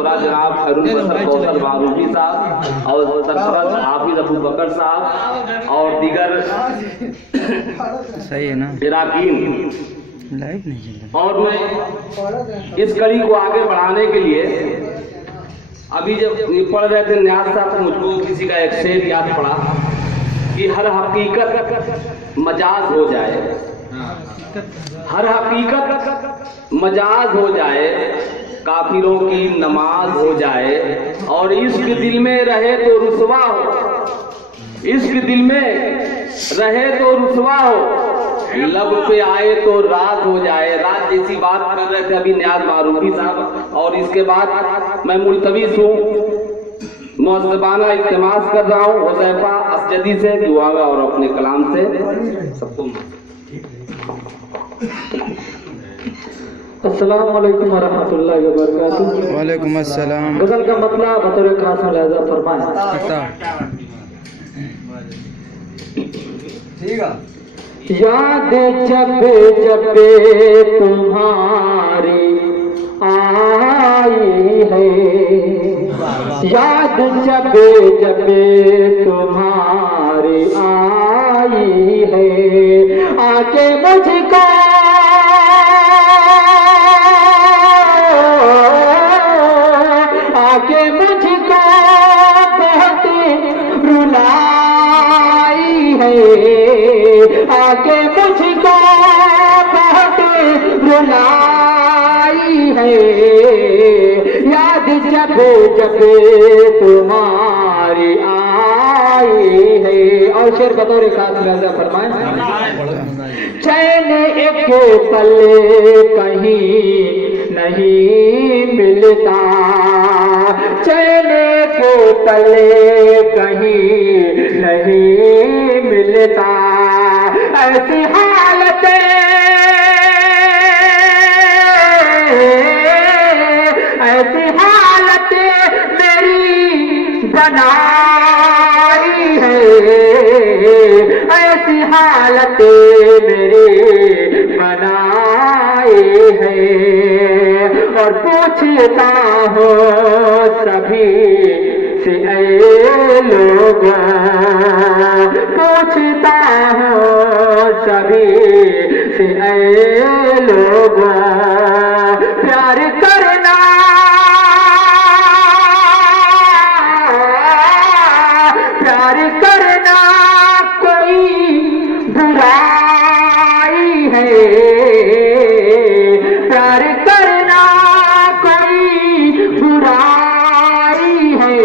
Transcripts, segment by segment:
گورا جناب خیرالبشر کوثر معروفی صاحب اور سرفراز حافظ ابو بکر صاحب اور دیگر صحیح ہے نا اراکین، لائیو نہیں چل رہا. اور میں اس کڑی کو آگے بڑھانے کے لیے ابھی جب پڑھ رہے تھے نیاز صاحب تو مجھ کو کسی کا ایک شعر یاد پڑا کہ ہر حقیقت مجاز ہو جائے، ہر حقیقت مجاز ہو جائے، کافروں کی نماز ہو جائے، اور عشق دل میں رہے تو رسوا ہو، عشق دل میں رہے تو رسوا ہو، لب پہ آئے تو راز ہو جائے. راز جیسی بات کر رہے تھے ابھی نیاز معروفی صاحب. اور اس کے بعد میں ملتویس ہوں، معذبانہ التماس کر رہا ہوں حذیفہ اسجدی سے دعا میں اور اپنے کلام سے سب کو. السلام علیکم ورحمۃ اللہ وبرکاتہ. وعلیکم السلام. غزل کا مطلب بطور خاص ملاحظہ فرمائیں. یاد جب جب تمہاری آئی ہے، یاد جب جب تمہاری آئی ہے، آکے مجھ کو بہت رلائی ہے، آکے مجھ کو بہت رلائی ہے، یاد جب جب تمہاری آئی ہے. اور شعر بطور خاص لہذا فرمائیں. چین ایک پل کہیں نہیں ملتا، چین کے تلے کہیں نہیں ملتا، ایسی حالت میری بنائی ہے، ایسی حالت میری بنائی ہے، اور پوچھتا ہوں سبھی سے اے لوگ، پوچھتا ہوں سبھی سے اے لوگ، پیار کرنا پیار کرنا کوئی برائی ہے، پیار کرنا کوئی برائی ہے،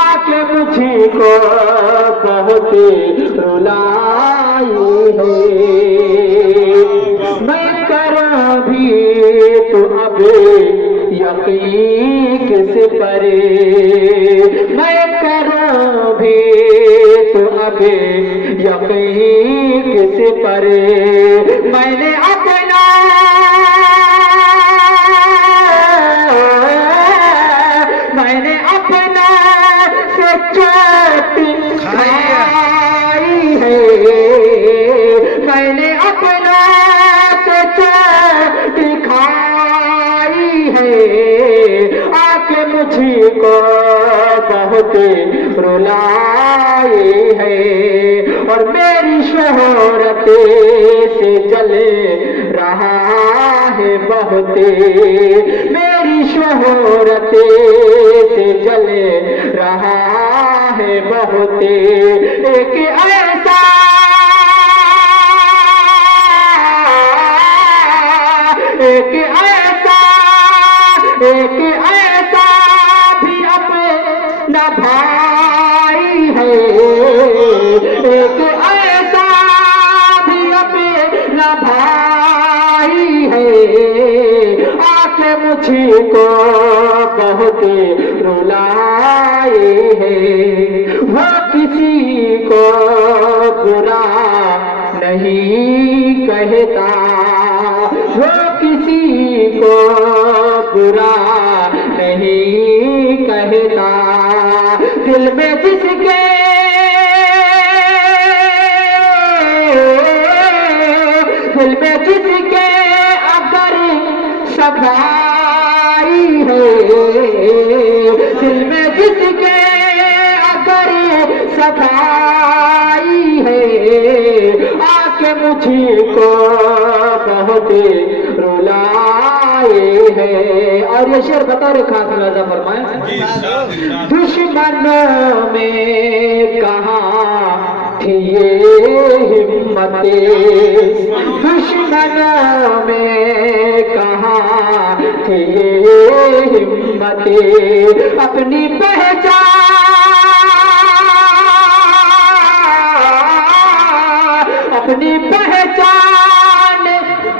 آکے مجھ کو بہت رلائی ہے، میں کروں بھی تو اب یقین کس پر، میں کروں بھی تو اب یقین کس پر، میں نے اپنا چوٹ کھائی ہے، میں نے اپنا چوٹ کھائی ہے، آکے مجھ کو بہت رلائی ہے، اور میری شہرت سے جل رہا ہے بہت، میری شہرت سے جل رہا ہے بہت، ایک ایسا ایک ایسا ایک ایسا بھی اپنا بھائی ہے، ایک ایسا بھی اپنا بھائی ہے، آکے مجھ کو بہت رلائی ہے، وہ کسی کو برا نہیں کہتا، وہ کسی کو برا نہیں کہتا، دل میں جس کے اگر سگائی ہے دل میں جس کے اگر صفائی ہے آ کے مجھ کو بہت رلائے ہے. اور یہ شعر بطور خاص ملاحظہ فرمائیں. دشمنوں میں کہاں تھی یہ ہمتیں دشمنوں میں کہاں تھی یہ ہمتیں اپنی پہچان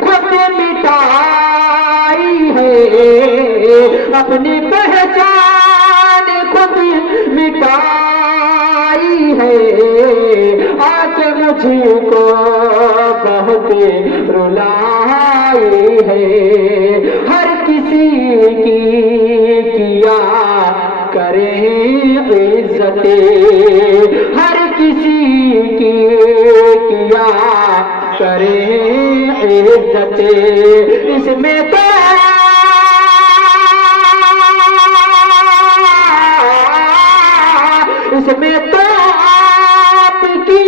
خود مٹائی ہے اپنی پہچان خود مٹائی ہے آ کے مجھ کو بہت رلائی ہے. ہر کسی کی کیا کریں عزتیں ہر کسی کی کیا کریں عزتیں اس میں تو آپ کی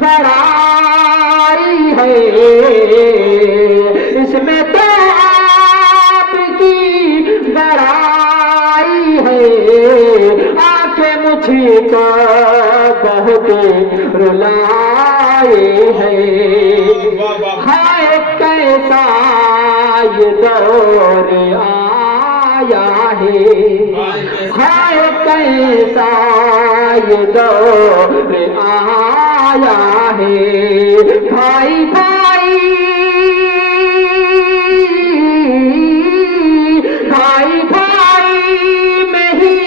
بڑائی ہے اس میں تو آپ کی بڑائی ہے آ کے مجھ کو بہت رلائے ہے. ہائے کیسا یہ دور آیا ہے ہائے کیسا یہ دور آیا ہے بھائی بھائی بھائی بھائی میں ہی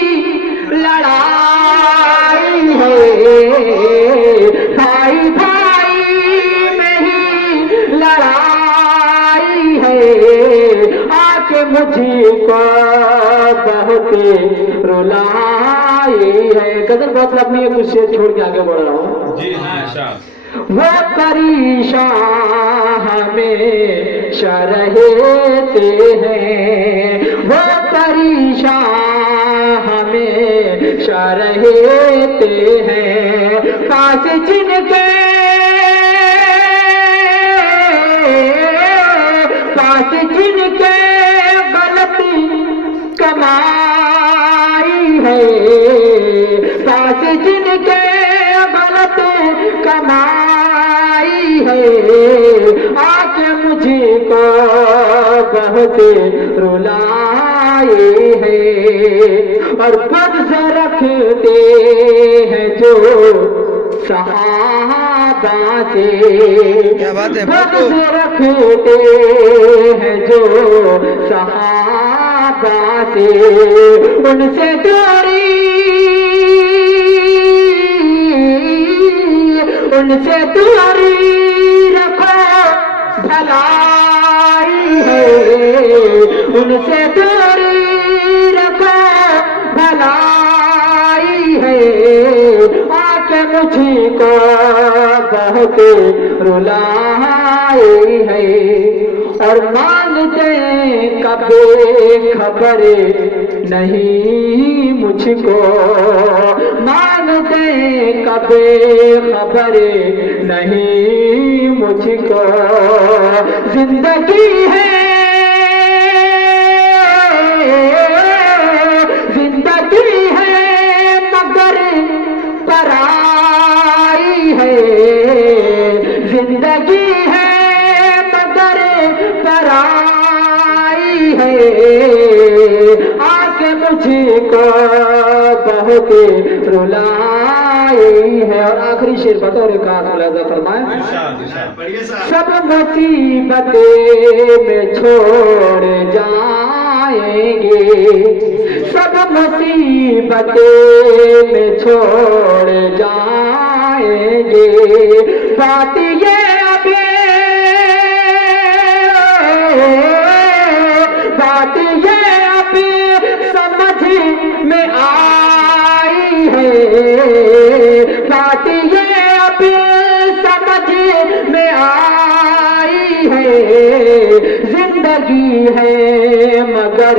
لڑائی ہے بھائی بھائی میں ہی لڑائی ہے آ کے مجھ کو بہت رلائی ہے. غزل بہت لمبی ہے کچھ شعر چھوڑ کے آگے بڑھ رہا ہوں. جی ہاں شاہ. وہ پریشان ہمیشہ رہتے ہیں وہ پریشان ہمیشہ رہتے ہیں پاس جن کے غلط کمائی ہے پاس جن کے غلط کمائی ہے آ کے مجھ کو بہت رلائے ہے. اور بغض رکھتے ہیں جو صحابہ سے بغض رکھتے ہیں جو صحابہ سے ان سے دوری رکھو بھلائی ہے ان سے دوری رکھو بھلائی ہے آ کے مجھ کو بہت رلائی ہے. اور مانگتے کبھی خبر نہیں مجھ کو مانگتے کبھی خبر نہیں مجھ کو زندگی ہے مگر پرائی ہے زندگی ہے مگر پرائی ہے آ کے مجھ کو بہت رلائی ہے. اور آخری شعر بطور خاص ملاحظہ فرمائیں. سب مصیبتیں میں چھوڑ جائیں گے سب مصیبتیں میں چھوڑ جائیں گے بات یہ ابھی سمجھ میں آئی ہے بات یہ ابھی سمجھ میں آئی ہے زندگی ہے مگر